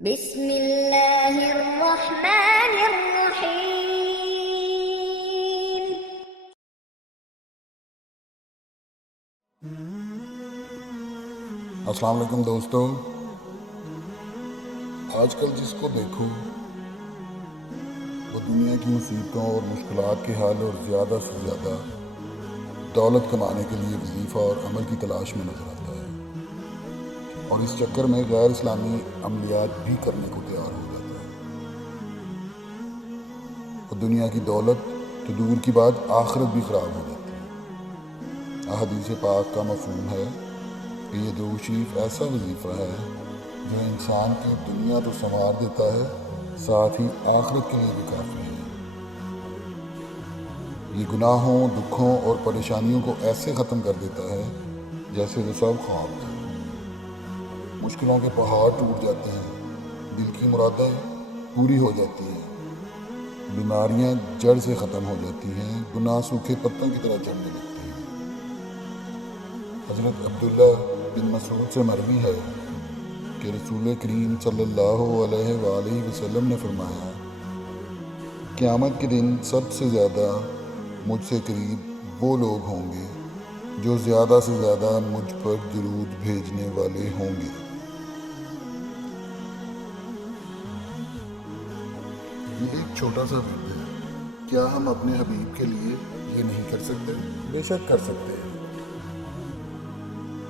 بسم اللہ الرحمن الرحیم۔ السلام علیکم دوستو، آج کل جس کو دیکھو وہ دنیا کی مصیبتوں اور مشکلات کے حل اور زیادہ سے زیادہ دولت کمانے کے لیے وظیفہ اور عمل کی تلاش میں نظر آتا ہے، اور اس چکر میں غیر اسلامی عملیات بھی کرنے کو تیار ہو جاتا ہے۔ اور دنیا کی دولت تو دور کی بات، آخرت بھی خراب ہو جاتی ہے۔ احادیث پاک کا مفہوم ہے کہ یہ دوشیف ایسا وظیفہ ہے جو انسان کی دنیا تو سنوار دیتا ہے، ساتھ ہی آخرت کے لیے بھی کافی ہے۔ یہ گناہوں، دکھوں اور پریشانیوں کو ایسے ختم کر دیتا ہے جیسے وہ سب خواب تھے۔ مشکلوں کے پہاڑ ٹوٹ جاتے ہیں، دل کی مرادیں پوری ہو جاتی ہیں، بیماریاں جڑ سے ختم ہو جاتی ہیں، گناہ سوکھے پتوں کی طرح جھڑنے لگتے ہیں۔ حضرت عبداللہ بن مسعود سے مروی ہے کہ رسول کریم صلی اللہ علیہ وآلہ وسلم نے فرمایا، قیامت کے دن سب سے زیادہ مجھ سے قریب وہ لوگ ہوں گے جو زیادہ سے زیادہ مجھ پر درود بھیجنے والے ہوں گے۔ یہ ایک چھوٹا سا ورد ہے، کیا ہم اپنے حبیب کے لیے یہ نہیں کر سکتے؟ بے شک کر سکتے ہیں۔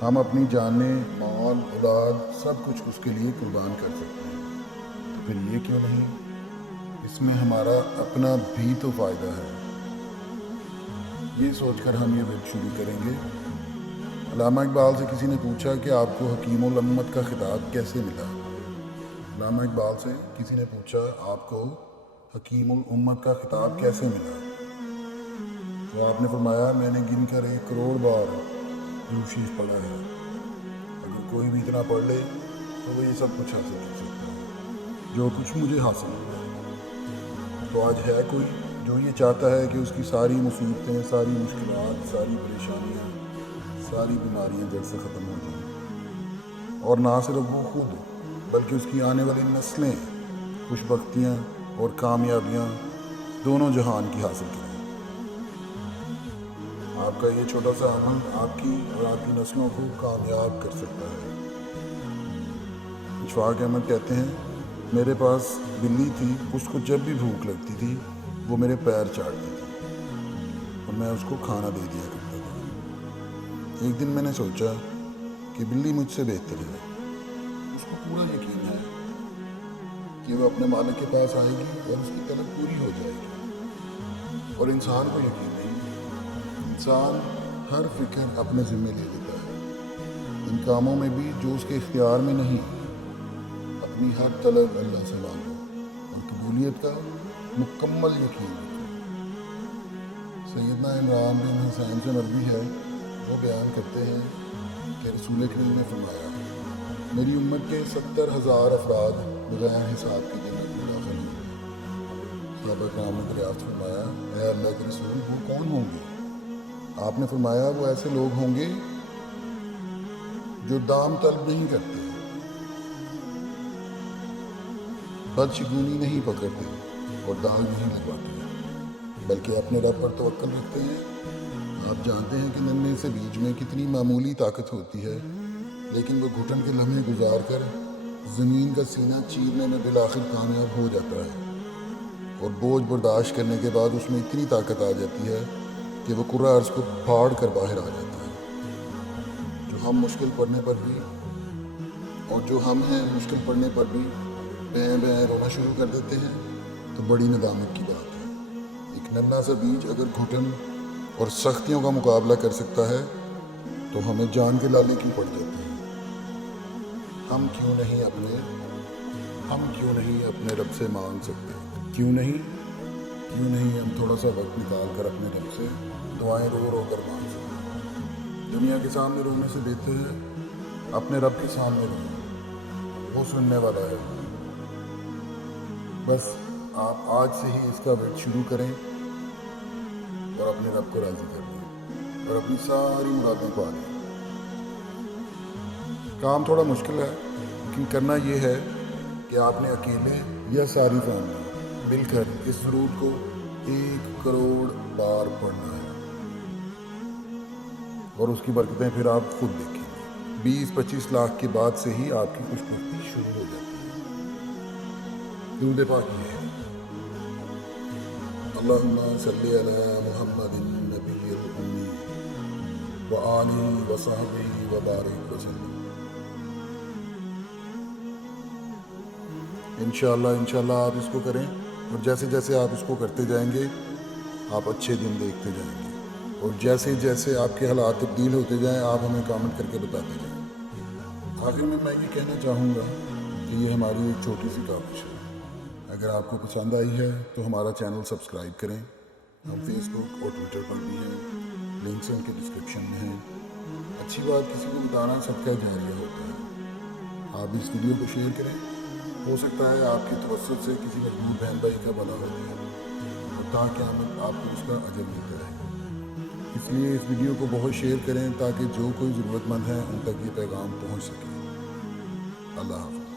ہم اپنی جانیں، مال، اولاد سب کچھ اس کے لیے قربان کر سکتے ہیں، تو پھر یہ کیوں نہیں؟ اس میں ہمارا اپنا بھی تو فائدہ ہے۔ یہ سوچ کر ہم یہ ورد شروع کریں گے۔ علامہ اقبال سے کسی نے پوچھا کہ آپ کو حکیم الامت کا خطاب کیسے ملا؟ علامہ اقبال سے کسی نے پوچھا آپ کو حکیم الامت کا خطاب کیسے ملا؟ تو آپ نے فرمایا، میں نے گن کر 1 کروڑ بار دوشیف پڑھا ہے، اگر کوئی بھی اتنا پڑھ لے تو وہ یہ سب کچھ حاصل کر سکتا ہے جو کچھ مجھے حاصل ہوا۔ تو آج ہے کوئی جو یہ چاہتا ہے کہ اس کی ساری مصیبتیں، ساری مشکلات، ساری پریشانیاں، ساری بیماریاں جڑ سے ختم ہو جائیں، اور نہ صرف وہ خود بلکہ اس کی آنے والی نسلیں خوش بختیاں اور کامیابیاں دونوں جہان کی حاصل کریں؟ آپ کا یہ چھوٹا سا عمل آپ کی اور آپ کی نسلوں کو کامیاب کر سکتا ہے۔ اشفاق احمد کہتے ہیں، میرے پاس بلی تھی، اس کو جب بھی بھوک لگتی تھی وہ میرے پیر چاٹتی تھی اور میں اس کو کھانا دے دیا کرتا تھا۔ ایک دن میں نے سوچا کہ بلی مجھ سے بہتر ہے، اس کو پورا یقین ہے کہ وہ اپنے مالک کے پاس آئے گی اور اس کی طلب پوری ہو جائے گی، اور انسان کو یقین نہیں۔ انسان ہر فکر اپنے ذمہ لے لیتا ہے، ان کاموں میں بھی جو اس کے اختیار میں نہیں۔ اپنی ہر طلب اللہ سے مانگو اور قبولیت کا مکمل یقین رکھو۔ سیدنا عمران بن حسین سے مروی ہے، وہ بیان کرتے ہیں کہ رسول کریم نے فرمایا، میری امت کے 70,000 افراد بغیر حساب کے جنت میں داخل ہوں گے۔ صحابہ کرام نے دریافت فرمایا، اے اللہ کے رسول، وہ کون ہوں گے؟ آپ نے فرمایا، وہ ایسے لوگ ہوں گے جو دام طلب نہیں کرتے، بدشگونی نہیں پکڑتے اور داغ نہیں لگواتے، بلکہ اپنے رب پر توکل رکھتے ہیں۔ آپ جانتے ہیں کہ ننھے سے بیج میں کتنی معمولی طاقت ہوتی ہے، لیکن وہ گھٹن کے لمحے گزار کر زمین کا سینہ چیرنے میں بالآخر کامیاب ہو جاتا ہے، اور بوجھ برداشت کرنے کے بعد اس میں اتنی طاقت آ جاتی ہے کہ وہ کرۂ ارض کو پھاڑ کر باہر آ جاتا ہے۔ جو ہم مشکل پڑنے پر بھی مشکل پڑنے پر بھی بیں بیں رونا شروع کر دیتے ہیں تو بڑی ندامت کی بات ہے۔ ایک ننھا سا بیج اگر گھٹن اور سختیوں کا مقابلہ کر سکتا ہے تو ہمیں جان کے لالے کیوں پڑ جاتے ہیں؟ ہم کیوں نہیں اپنے رب سے مانگ سکتے؟ کیوں نہیں ہم تھوڑا سا وقت نکال کر اپنے رب سے دعائیں رو رو کر مانگ سکتے؟ دنیا کے سامنے رونے سے بہتر ہے اپنے رب کے سامنے رو، وہ سننے والا ہے۔ بس آپ آج سے ہی اس کا ورد شروع کریں اور اپنے رب کو راضی کر لیں اور اپنی ساری مرادیں پا لیں۔ کام تھوڑا مشکل ہے، لیکن کرنا یہ ہے کہ آپ نے اکیلے یا ساری فیملی مل کر اس درود کو 1 کروڑ بار پڑھنا ہے، اور اس کی برکتیں پھر آپ خود دیکھیں گے۔ 20-25 لاکھ کے بعد سے ہی آپ کی خوش بختی شروع ہو جاتی ہے۔ درود پاک یہ ہے: اللہم صلی علی محمد النبی الامی وآلہ وصحبہ وبارک وسلم۔ انشاءاللہ آپ اس کو کریں، اور جیسے جیسے آپ اس کو کرتے جائیں گے آپ اچھے دن دیکھتے جائیں گے، اور جیسے جیسے آپ کے حالات تبدیل ہوتے جائیں آپ ہمیں کامنٹ کر کے بتاتے جائیں۔ آخر میں یہ کہنا چاہوں گا کہ یہ ہماری ایک چھوٹی سی کاوش ہے۔ اگر آپ کو پسند آئی ہے تو ہمارا چینل سبسکرائب کریں۔ ہم فیس بک اور ٹویٹر پر بھی ہیں، لنکس ان کے ڈسکرپشن میں ہیں۔ اچھی بات کسی کو بتانا صدقہ جاریہ ہوتا ہے۔ آپ اس ویڈیو کو شیئر کریں، ہو سکتا ہے آپ کی توسط سے کسی مجبور بہن بھائی کا بھلا ہو جائے، اور تا قیامت آپ کو اس کا اجر ملتا رہے۔ اس لیے اس ویڈیو کو بہت شیئر کریں تاکہ جو کوئی ضرورت مند ہے ان تک یہ پیغام پہنچ سکے۔ اللہ حافظ۔